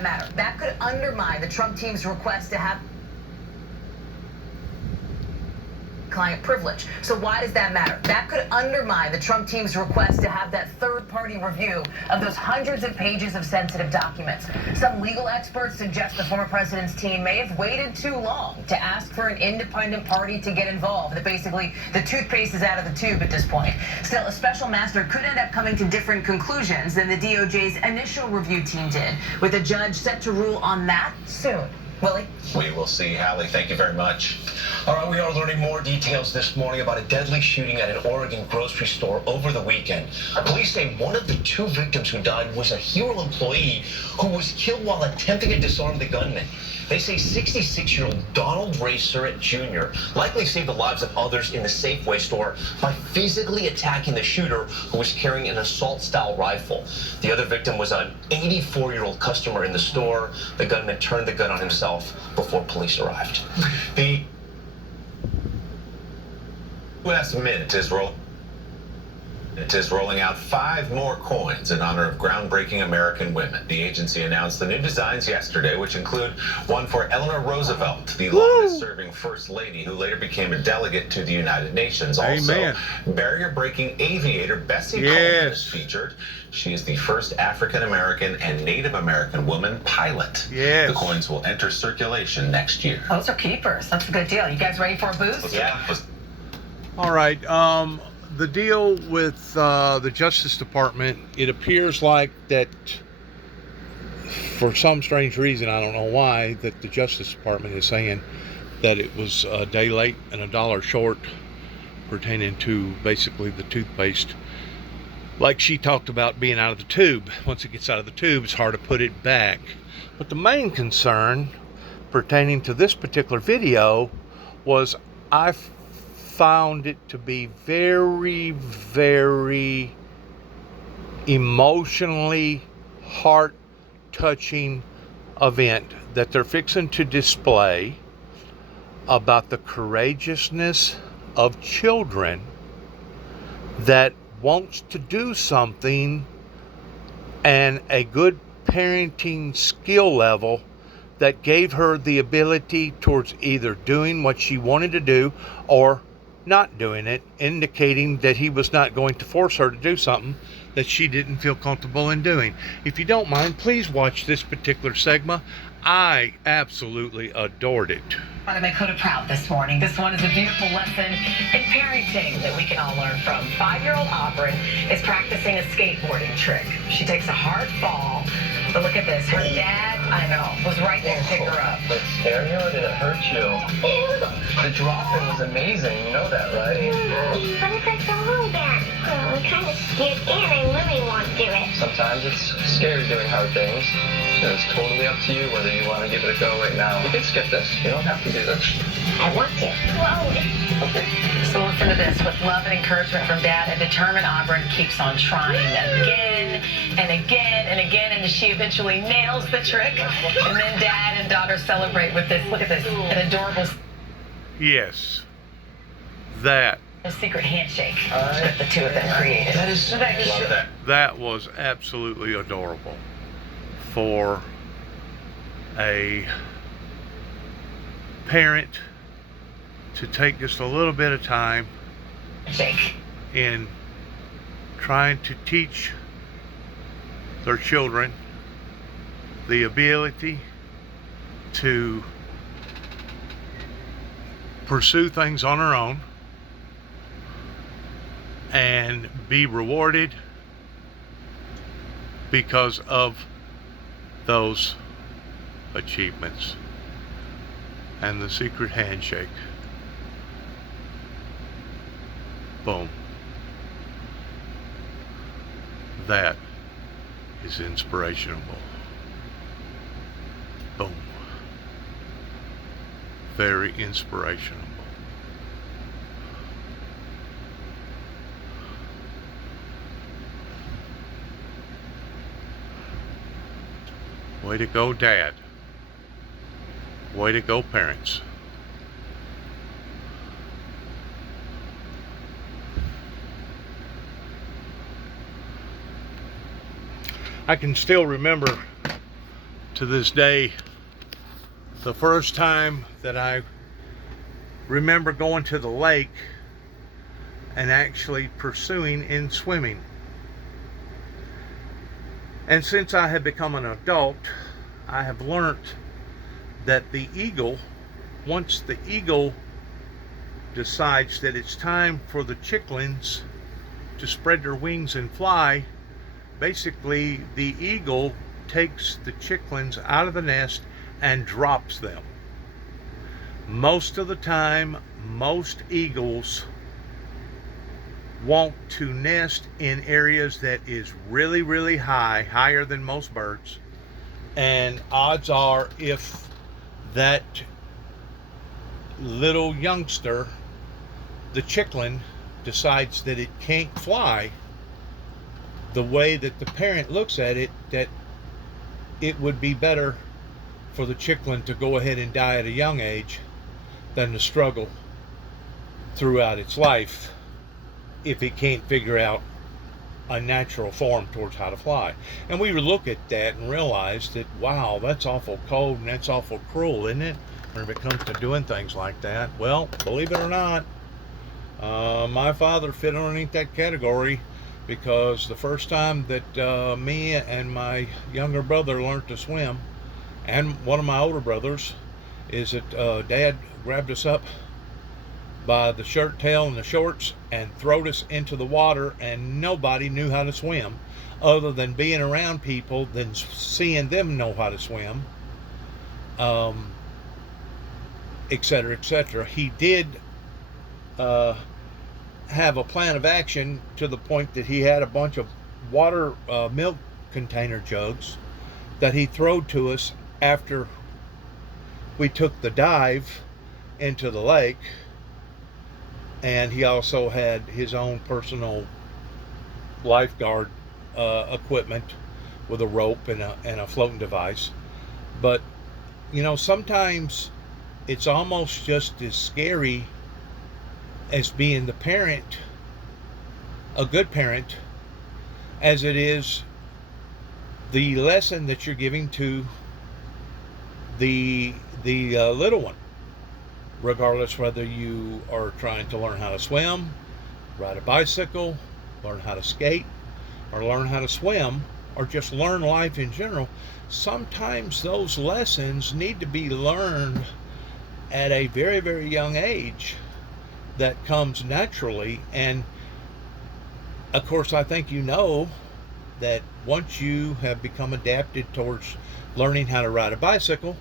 matter. That could undermine the Trump team's request to have client privilege. So why does that matter? That could undermine the Trump team's request to have that third-party review of those hundreds of pages of sensitive documents. Some legal experts suggest the former president's team may have waited too long to ask for an independent party to get involved. That basically the toothpaste is out of the tube at this point. Still, a special master could end up coming to different conclusions than the DOJ's initial review team did, with a judge set to rule on that soon. Willie? We will see. Hallie, thank you very much. All right, we are learning more details this morning about a deadly shooting at an Oregon grocery store over the weekend. Police say one of the two victims who died was a Hero employee who was killed while attempting to disarm the gunman. They say 66-year-old Donald Ray Surratt Jr. likely saved the lives of others in the Safeway store by physically attacking the shooter who was carrying an assault-style rifle. The other victim was an 84-year-old customer in the store. The gunman turned the gun on himself before police arrived. The U.S. Mint is rolling out 5 more coins in honor of groundbreaking American women. The agency announced the new designs yesterday, which include one for Eleanor Roosevelt, the longest-serving First Lady who later became a delegate to the United Nations. Also, barrier-breaking aviator Bessie Coleman is featured. She is the first African-American and Native American woman pilot. The coins will enter circulation next year. Those are keepers. That's a good deal. You guys ready for a boost? Yeah. All right. The deal with the Justice Department, it appears like that for some strange reason, I don't know why, that the Justice Department is saying that it was a day late and $1 short pertaining to basically the toothpaste. Like she talked about being out of the tube. Once it gets out of the tube, it's hard to put it back. But the main concern pertaining to this particular video was I found it to be very, very emotionally heart-touching event that they're fixing to display about the courageousness of children that wants to do something and a good parenting skill level that gave her the ability towards either doing what she wanted to do or not doing it, indicating that he was not going to force her to do something that she didn't feel comfortable in doing. If you don't mind, please watch this particular segment. I absolutely adored it. I want to make Huda proud this morning. This one is a beautiful lesson in parenting that we can all learn from. 5-year-old Aubrey is practicing a skateboarding trick. She takes a hard fall, but look at this. Her dad, I know, was right there to pick her up. Did it scare you or did it hurt you? The drop-in was amazing, you know that, right? But it's like so bad. I'm kind of scared and I really want to do it. Sometimes it's scary doing hard things. And it's totally up to you whether you want to give it a go right now. You can skip this. You don't have to do this. I want to. Whoa. Okay. So listen to this. With love and encouragement from Dad, a determined Aubrey keeps on trying again and again and again, and she eventually nails the trick. And then Dad and daughter celebrate with this. Look at this. An adorable Yes. That. a secret handshake that the two of them created. That is, love that. That was absolutely adorable for a parent to take just a little bit of time Handshake. in trying to teach their children the ability to pursue things on their own and be rewarded because of those achievements. And the secret handshake. Boom. That is inspirational. Boom. Very inspirational. Way to go, Dad. Way to go, parents. I can still remember to this day, the first time that I remember going to the lake and actually pursuing in swimming. And since I have become an adult, I have learned that the eagle, once the eagle decides that it's time for the chicklings to spread their wings and fly, basically the eagle takes the chicklings out of the nest and drops them. Most of the time, most eagles want to nest in areas that is really, really high, higher than most birds. And odds are, if that little youngster, the chickling, decides that it can't fly, the way that the parent looks at it, that it would be better for the chickling to go ahead and die at a young age than to struggle throughout its life if it can't figure out a natural form towards how to fly. And we look at that and realize that, wow, that's awful cold and that's awful cruel, isn't it? When it comes to doing things like that. Well, believe it or not, my father fit underneath that category, because the first time that me and my younger brother learned to swim, and one of my older brothers, is that Dad grabbed us up by the shirt tail and the shorts and throwed us into the water, and nobody knew how to swim other than being around people, than seeing them know how to swim, etc., etc. He did have a plan of action, to the point that he had a bunch of water milk container jugs that he throwed to us after we took the dive into the lake. And he also had his own personal lifeguard equipment with a rope and a floating device. But, you know, sometimes it's almost just as scary as being the parent, a good parent, as it is the lesson that you're giving to the little one. Regardless whether you are trying to learn how to swim, ride a bicycle, learn how to skate, or learn how to swim, or just learn life in general, sometimes those lessons need to be learned at a very, very young age. That comes naturally. And of course, I think you know that once you have become adapted towards learning how to ride a bicycle,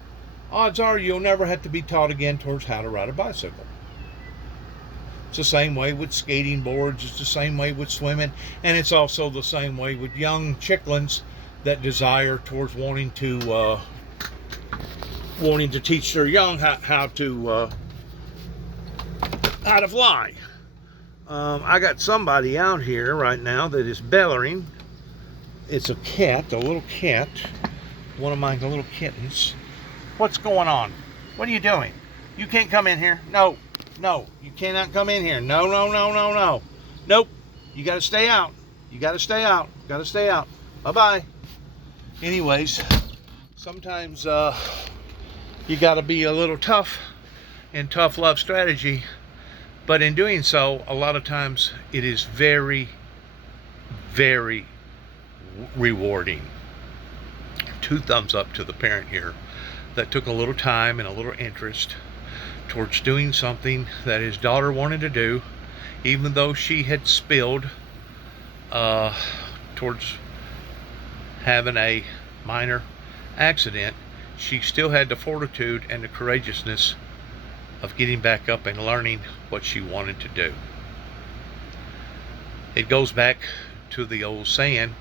odds are you'll never have to be taught again towards how to ride a bicycle. It's the same way with skating boards, it's the same way with swimming, and it's also the same way with young chicklings that desire towards wanting to teach their young how to fly. I got somebody out here right now that is bellowing. It's a cat, a little cat, one of my little kittens. What's going on? What are you doing? You can't come in here. No, you cannot come in here. No. Nope. You got to stay out. You got to stay out. Got to stay out. Bye-bye. Anyways, sometimes you got to be a little tough in tough love strategy. But in doing so, a lot of times it is very, very rewarding. 2 thumbs up to the parent here that took a little time and a little interest towards doing something that his daughter wanted to do, even though she had spilled towards having a minor accident. She still had the fortitude and the courageousness of getting back up and learning what she wanted to do. It goes back to the old saying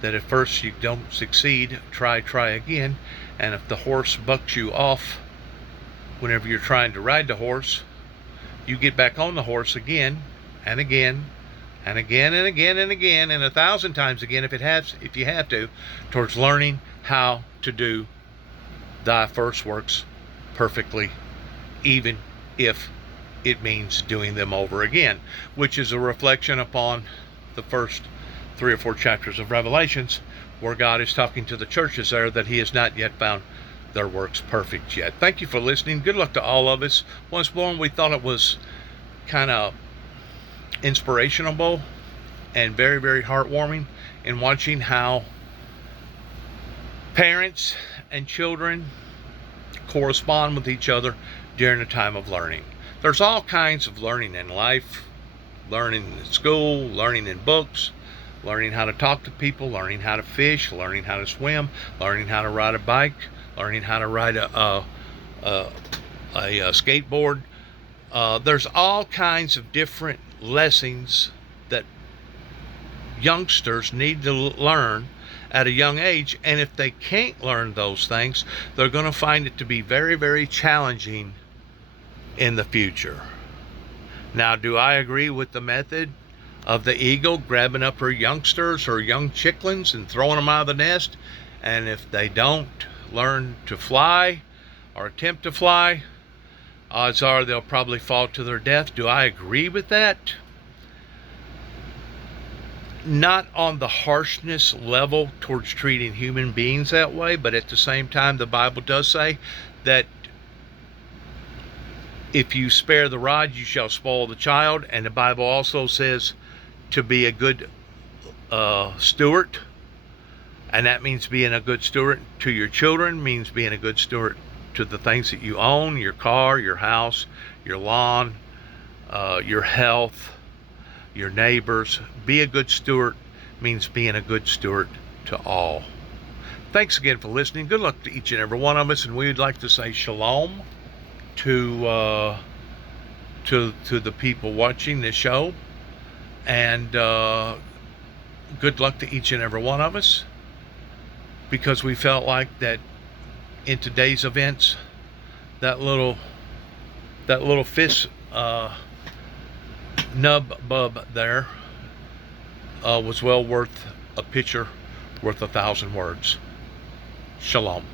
that if first you don't succeed, try again. And if the horse bucks you off whenever you're trying to ride the horse, you get back on the horse again and again and again and again and again and 1,000 times again if you have to, towards learning how to do thy first works perfectly, even if it means doing them over again, which is a reflection upon the first 3 or 4 chapters of Revelations, where God is talking to the churches there that he has not yet found their works perfect yet. Thank you for listening. Good luck to all of us. Once more, we thought it was kind of inspirational and very, very heartwarming in watching how parents and children correspond with each other during a time of learning. There's all kinds of learning in life, learning in school, learning in books, learning how to talk to people, learning how to fish, learning how to swim, learning how to ride a bike, learning how to ride a skateboard. There's all kinds of different lessons that youngsters need to learn at a young age, and if they can't learn those things, they're going to find it to be very, very challenging in the future. Now, do I agree with the method of the eagle grabbing up her youngsters, her young chicklings, and throwing them out of the nest? And if they don't learn to fly or attempt to fly, odds are they'll probably fall to their death. Do I agree with that? Not on the harshness level towards treating human beings that way, but at the same time, the Bible does say that if you spare the rod, you shall spoil the child. And the Bible also says to be a good steward. And that means being a good steward to your children, means being a good steward to the things that you own, your car, your house, your lawn, your health, your neighbors. Be a good steward means being a good steward to all. Thanks again for listening. Good luck to each and every one of us, and we would like to say shalom to the people watching this show, and good luck to each and every one of us, because we felt like that in today's events, that little fish nub bub there was well worth a picture worth 1,000 words. Shalom.